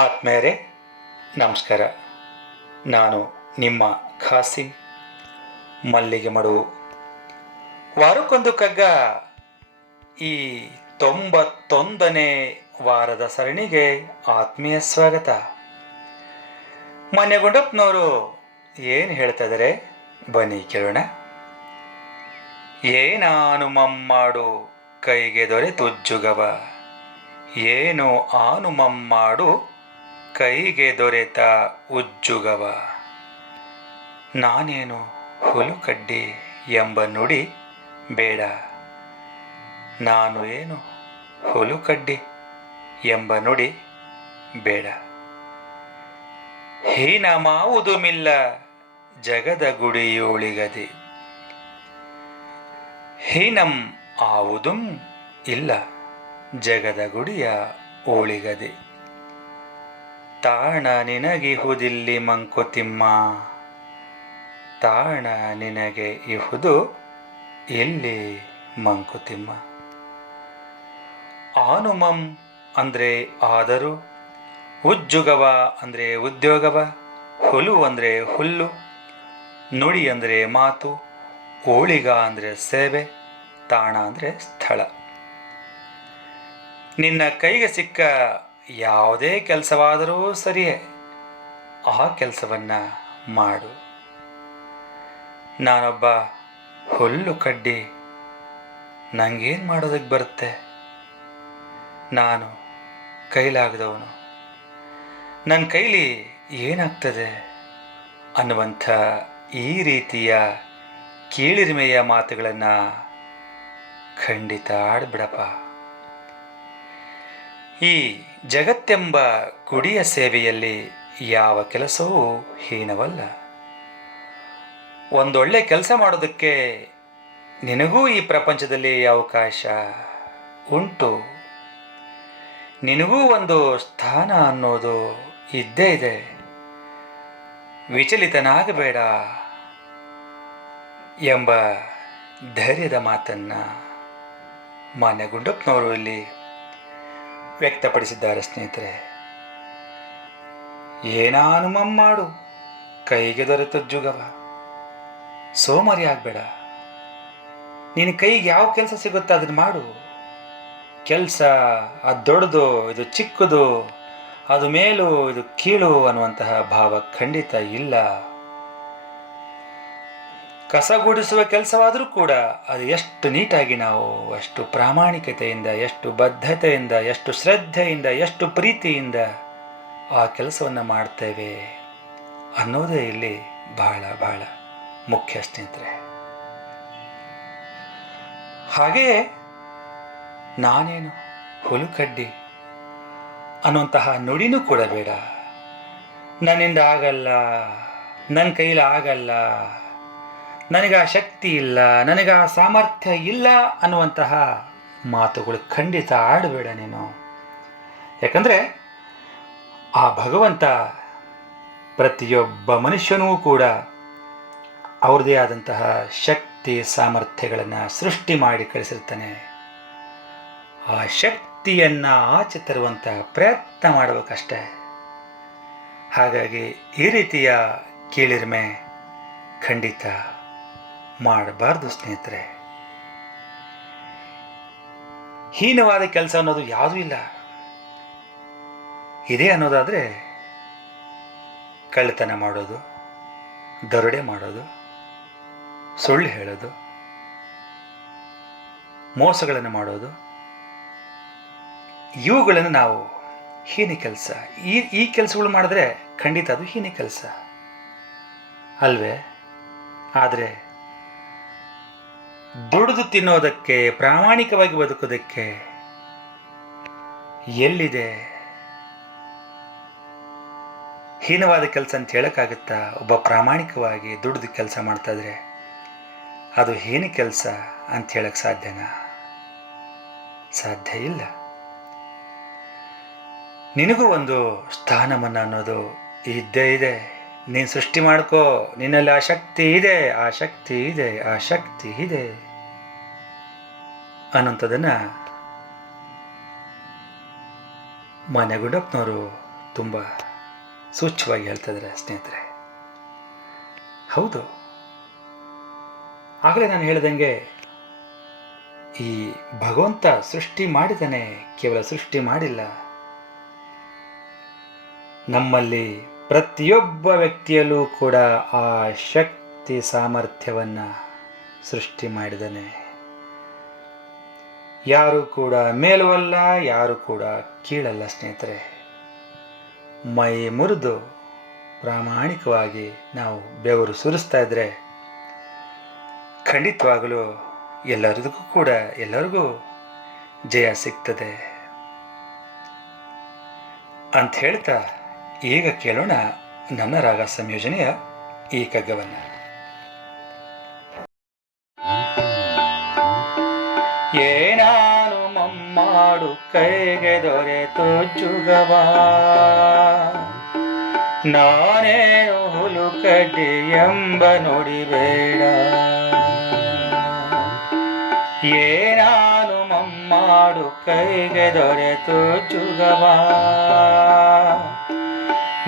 ಆತ್ಮೇರೆ ನಮಸ್ಕಾರ. ನಾನು ನಿಮ್ಮ ಖಾಸಿ ಮಲ್ಲಿಗೆ ಮಡು ವಾರಕ್ಕೊಂದು ಕಗ್ಗ ಈ ತೊಂಬತ್ತೊಂದನೇ ವಾರದ ಸರಣಿಗೆ ಆತ್ಮೀಯ ಸ್ವಾಗತ. ಮೊನ್ನೆ ಗುಂಡಪ್ಪನವರು ಏನು ಹೇಳ್ತಾ ಇದ್ದಾರೆ ಬನ್ನಿ ಕೇಳೋಣ. ಏನಾನು ಮಮ್ಮಾಡು ಕೈಗೆ ದೊರೆ ತುಜ್ಜುಗವ ಏನು ಆನು ಮಮ್ಮಾಡು ಕೈಗೆ ದೊರೆತ ಉಜ್ಜುಗವ. ನಾನೇನು ಹುಲುಕಡ್ಡಿ ಎಂಬ ನುಡಿ ಬೇಡ. ನಾನು ಏನು ಹುಲುಕಡ್ಡಿ ಎಂಬ ನುಡಿ ಬೇಡ. ಹೀನ ಮಾವುದುಮಿಲ್ಲ ಜಗದ ಗುಡಿಯೋಳಿಗದೆ. ಹೀನಂ ಆವುದುಂ ಇಲ್ಲ ಜಗದ ಗುಡಿಯ ಓಳಿಗದೆ. ತಾಣ ನಿನಗಿಹುದಿಲ್ಲಿ ಮಂಕುತಿಮ್ಮ. ತಾಣ ನಿನಗೆ ಇಹುದು ಇಲ್ಲಿ ಮಂಕುತಿಮ್ಮ. ಆನುಮಂ ಅಂದರೆ ಆದರೂ, ಉಜ್ಜುಗವ ಅಂದರೆ ಉದ್ಯೋಗವ, ಹುಲು ಅಂದರೆ ಹುಲ್ಲು, ನುಡಿ ಅಂದರೆ ಮಾತು, ಓಳಿಗ ಅಂದರೆ ಸೇವೆ, ತಾಣ ಅಂದರೆ ಸ್ಥಳ. ನಿನ್ನ ಕೈಗೆ ಸಿಕ್ಕ ಯಾವುದೇ ಕೆಲಸವಾದರೂ ಸರಿಯೇ. ಆ ಕೆಲಸವನ್ನು ಮಾಡು. ನಾನೊಬ್ಬ ಹುಲ್ಲು ಕಡ್ಡಿ. ನನಗೇನು ಮಾಡೋದಕ್ಕೆ ಬರುತ್ತೆ? ನಾನು ಕೈಲಾಗದವನು. ನನ್ನ ಕೈಲಿ ಏನಾಗ್ತದೆ? ಅನ್ನುವಂಥ ಈ ರೀತಿಯ ಕೀಳಿರಿಮೆಯ ಮಾತುಗಳನ್ನು ಖಂಡಿತ ಆಡ್ಬಿಡಪ್ಪ. ಈ ಜಗತ್ತೆಂಬ ಗುಡಿಯ ಸೇವೆಯಲ್ಲಿ ಯಾವ ಕೆಲಸವೂ ಹೀನವಲ್ಲ. ಒಂದೊಳ್ಳೆ ಕೆಲಸ ಮಾಡೋದಕ್ಕೆ ನಿನಗೂ ಈ ಪ್ರಪಂಚದಲ್ಲಿ ಅವಕಾಶ ಉಂಟು. ನಿನಗೂ ಒಂದು ಸ್ಥಾನ ಅನ್ನೋದು ಇದ್ದೇ ಇದೆ. ವಿಚಲಿತನಾಗಬೇಡ ಎಂಬ ಧೈರ್ಯದ ಮಾತನ್ನು ಮಾನ್ಯ ಗುಂಡಪ್ಪನವರು ಇಲ್ಲಿ ವ್ಯಕ್ತಪಡಿಸಿದ್ದಾರೆ ಸ್ನೇಹಿತರೆ. ಏನಾನು ಮಮ್ಮಾಡು ಕೈಗೆ ದೊರೆತಜ್ಜುಗವ ಸೋಮಾರಿ ಆಗಬೇಡ. ನಿನ್ನ ಕೈಗೆ ಯಾವ ಕೆಲಸ ಸಿಗುತ್ತೋ ಅದನ್ನು ಮಾಡು. ಕೆಲಸ ಅದು ದೊಡ್ಡದು, ಇದು ಚಿಕ್ಕದು, ಅದು ಮೇಲು, ಇದು ಕೀಳು ಅನ್ನುವಂತಹ ಭಾವ ಖಂಡಿತ ಇಲ್ಲ. ಕಸ ಗುಡಿಸುವ ಕೆಲಸವಾದರೂ ಕೂಡ ಅದು ಎಷ್ಟು ನೀಟಾಗಿ ನಾವು ಎಷ್ಟು ಪ್ರಾಮಾಣಿಕತೆಯಿಂದ, ಎಷ್ಟು ಬದ್ಧತೆಯಿಂದ, ಎಷ್ಟು ಶ್ರದ್ಧೆಯಿಂದ, ಎಷ್ಟು ಪ್ರೀತಿಯಿಂದ ಆ ಕೆಲಸವನ್ನು ಮಾಡ್ತೇವೆ ಅನ್ನೋದೇ ಇಲ್ಲಿ ಬಹಳ ಬಹಳ ಮುಖ್ಯ ಸ್ನೇಹಿತರೆ. ಹಾಗೆಯೇ ನಾನೇನು ಹುಲುಕಡ್ಡಿ ಅನ್ನುವಂತಹ ನುಡಿನೂ ಕೂಡ ಬೇಡ. ನನ್ನಿಂದ ಆಗಲ್ಲ ನನ್ನ ಕೈಲಿ ಆಗಲ್ಲ ನನಗೆ ಆ ಶಕ್ತಿ ಇಲ್ಲ, ನನಗೆ ಆ ಸಾಮರ್ಥ್ಯ ಇಲ್ಲ ಅನ್ನುವಂತಹ ಮಾತುಗಳು ಖಂಡಿತ ಆಡಬೇಡ ನೀನು. ಯಾಕಂದರೆ ಆ ಭಗವಂತ ಪ್ರತಿಯೊಬ್ಬ ಮನುಷ್ಯನೂ ಕೂಡ ಅವ್ರದೇ ಆದಂತಹ ಶಕ್ತಿ ಸಾಮರ್ಥ್ಯಗಳನ್ನು ಸೃಷ್ಟಿ ಮಾಡಿ ಕಳಿಸಿರ್ತಾನೆ. ಆ ಶಕ್ತಿಯನ್ನು ಆಚೆ ತರುವಂತಹ ಪ್ರಯತ್ನ ಮಾಡಬೇಕಷ್ಟೆ. ಹಾಗಾಗಿ ಈ ರೀತಿಯ ಕೀಳಿರಿಮೆ ಖಂಡಿತ. ಮಾಡಬಾರ್ದು ಸ್ನೇಹಿತರೆ. ಹೀನವಾದ ಕೆಲಸ ಅನ್ನೋದು ಯಾವುದೂ ಇಲ್ಲ. ಇದೆ ಅನ್ನೋದಾದರೆ ಕಳ್ಳತನ ಮಾಡೋದು, ದರೋಡೆ ಮಾಡೋದು, ಸುಳ್ಳು ಹೇಳೋದು, ಮೋಸಗಳನ್ನು ಮಾಡೋದು. ಇವುಗಳನ್ನು ನಾವು ಹೀನ ಕೆಲಸ. ಈ ಈ ಕೆಲಸಗಳು ಮಾಡಿದ್ರೆ ಖಂಡಿತ ಅದು ಹೀನ ಕೆಲಸ. ಅಲ್ವೇ? ಆದರೆ ದುಡಿದು ತಿನ್ನೋದಕ್ಕೆ, ಪ್ರಾಮಾಣಿಕವಾಗಿ ಬದುಕೋದಕ್ಕೆ ಎಲ್ಲಿದೆ? ಹೀನವಾದ ಕೆಲಸ ಅಂತ ಹೇಳೋಕ್ಕಾಗುತ್ತಾ? ಒಬ್ಬ ಪ್ರಾಮಾಣಿಕವಾಗಿ ದುಡಿದು ಕೆಲಸ ಮಾಡ್ತಾ ಇದ್ರೆ ಅದು ಹೀನ ಕೆಲಸ ಅಂತ ಹೇಳಕ್ಕೆ ಸಾಧ್ಯನಾ? ಸಾಧ್ಯ ಇಲ್ಲ. ನಿನಗೂ ಒಂದು ಸ್ಥಾನಮಾನ ಅನ್ನೋದು ಇದ್ದೇ ಇದೆ. ನೀನು ಸೃಷ್ಟಿ ಮಾಡ್ಕೋ. ನಿನ್ನಲ್ಲಿ ಆ ಶಕ್ತಿ ಇದೆ. ಆ ಶಕ್ತಿ ಇದೆ. ಆ ಶಕ್ತಿ ಇದೆ. ಅನ್ನೋಂಥದ್ದನ್ನು ಮಾನ್ಯ ಗುಂಡಪ್ಪನವರು ತುಂಬ ಸೂಚ್ಯವಾಗಿ ಹೇಳ್ತಿದ್ದಾರೆ ಸ್ನೇಹಿತರೆ. ಹೌದು. ಆಗಲೇ ನಾನು ಹೇಳ್ದಂಗೆ ಈ ಭಗವಂತ ಸೃಷ್ಟಿ ಮಾಡಿದನೆ ಕೇವಲ ಸೃಷ್ಟಿ ಮಾಡಿಲ್ಲ. ನಮ್ಮಲ್ಲಿ ಪ್ರತಿಯೊಬ್ಬ ವ್ಯಕ್ತಿಯಲ್ಲೂ ಕೂಡ ಆ ಶಕ್ತಿ ಸಾಮರ್ಥ್ಯವನ್ನು ಸೃಷ್ಟಿ ಮಾಡಿದನೆ ಯಾರು ಕೂಡ ಮೇಲೂ ಅಲ್ಲ ಯಾರು ಕೂಡ ಕೀಳಲ್ಲ ಸ್ನೇಹಿತರೆ. ಮೈ ಮುರಿದು ಪ್ರಾಮಾಣಿಕವಾಗಿ ನಾವು ಬೆವರು ಸುರಿಸ್ತಾ ಇದ್ರೆ ಖಂಡಿತವಾಗಲೂ ಎಲ್ಲರಿಗೂ ಕೂಡ ಎಲ್ಲರಿಗೂ ಜಯ ಸಿಗ್ತದೆ. ಅಂತ ಹೇಳ್ತಾ ಈಗ ಕೇಳೋಣ ನನ್ನ ರಾಗ ಸಂಯೋಜನೆಯ ಈ ಕಗ್ಗವನ್ನು ಏನಾನು ಮಮ್ಮಾಡು ಕೈಗೆ ದೊರೆತು ಜುಗವ ನಾನೇನು ಹುಲುಕಡ್ಡಿ ಎಂಬ ನುಡಿಬೇಡ ಏನಾನು ಮಮ್ಮಾಡು ಕೈಗೆ ದೊರೆತು ಜುಗವ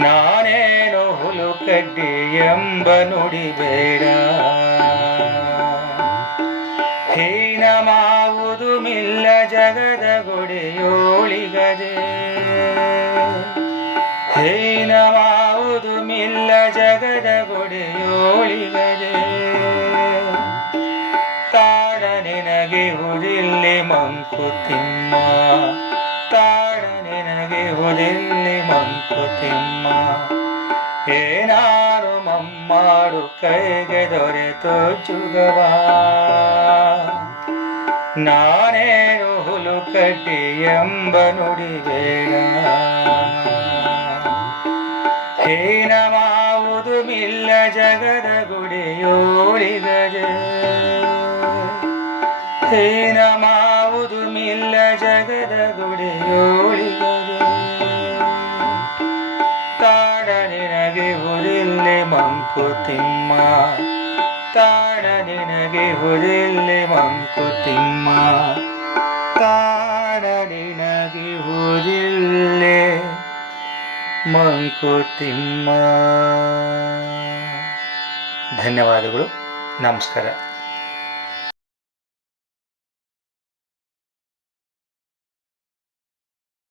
ನಾನೇನು ಹುಲುಕಡ್ಡಿ ಎಂಬ ನುಡಿಬೇಡ ಹೀನಮಾವುದು ಮಿಲ್ಲ ಜಗದ ಗುಡಿಯೋಳಿಗದೆ. ಹೀನಮಾವುದು ಮಿಲ್ಲ ಜಗದ ಗುಡಿಯೋಳಿಗದೆ. ತಾಡ ನಿನಗೆ ಹುದಿಲ್ಲಿ ಮಂಕುತಿಮ್ಮ ತಾಡ ನಿನಗೆ ಹುದಿಲ್ಲಿ ಮಂಕುತಿಮ್ಮ ಏನಾರು ಮಮ್ಮಾಡು ಕೈಗೆ ದೊರೆತು ಜುಗವ ನಾನೇನು ಹುಲುಕಡ್ಡಿ ಎಂಬ ನುಡಿಬೇಡ ಹೀನವಾವುದು ಮಿಲ್ಲ ಜಗದ ಗುಡಿಯೋಳಿಗಜ ಹೀನಮಾವುದು ಮಂಕುತಿಮ್ಮ ತಾಣ ನಿನಗೆ ಹುರಿಲ್ಲಿ ಮಂಕುತಿಮ್ಮ ತಾಣ ನಿನಗೆ ಹುರಿಲ್ಲಿ ಮಂಕುತಿಮ್ಮ. ಧನ್ಯವಾದಗಳು. ನಮಸ್ಕಾರ.